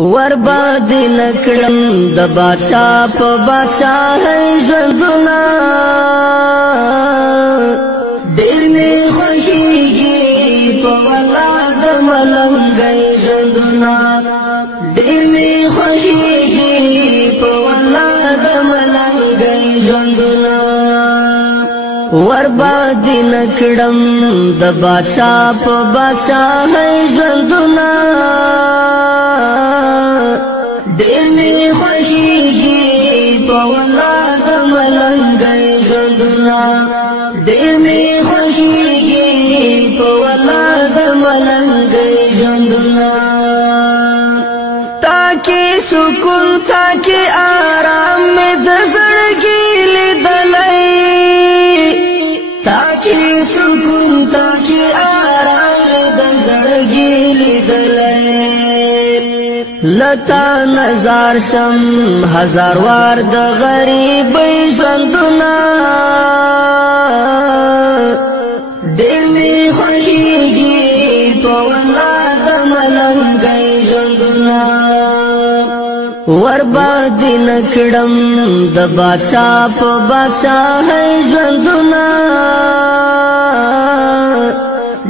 ورباد نکړم د بادشاہ په بادشاہ ژوندونه ډېر می خوښیږي په ولا د ملنګۍ ژوندونه ډېر می خوښیږي په ولا د ملنګۍ ژوندونه ورباد نکړم د بادشاہ په بادشاہ ژوندونه ډېر می خوښیږي په ولا د ملنګۍ ژوندونه ډېر می خوښیږي په ولا د ملنګۍ ژوندونه تاکي سکون تاکي آرام مې د زړګي لیدلی تاکي سکون تاکي آرام مې د زړګي لیدلی لتا نظر شم هزار وار د غریبۍ ژوندونه ډېر می خوښیږي په ولا د ملنګۍ ژوندونه ورباد نکړم د بادشاہ په بادشاہ ژوندونه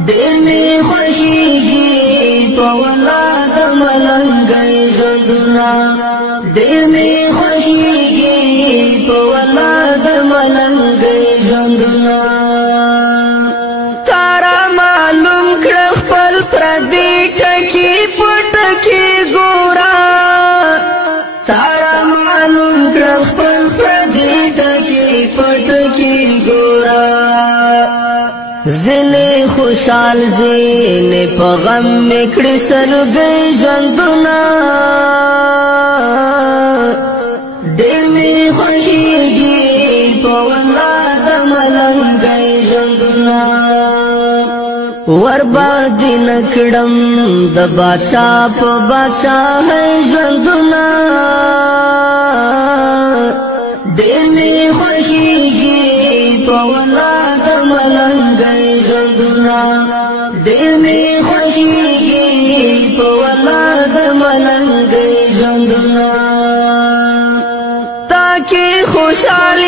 ډېر می خوښیږي په ولا د ملنګۍ ژوندونه ډېر می خوښیږي په ولا د ملنګۍ ژوندونه تارا معلوم کړه خپل پردي ټکي په ټکي ګوره تارا معلوم کړه خپل پردي ټکي په ټکي ګوره زنه خوشحال زنه په غم میکړي سلګي ژوندونه ډېر می خوښیږي په ولا د ملنګۍ ژوندونه ورباد نکړم د بادشاہ په بادشاہ ژوندونه ډېر می خوښیږي په ولا د ملنګۍ ژوندونه ډېر می خوښیږي په ولا د ملنګۍ ژوندونه تاکي خوشحال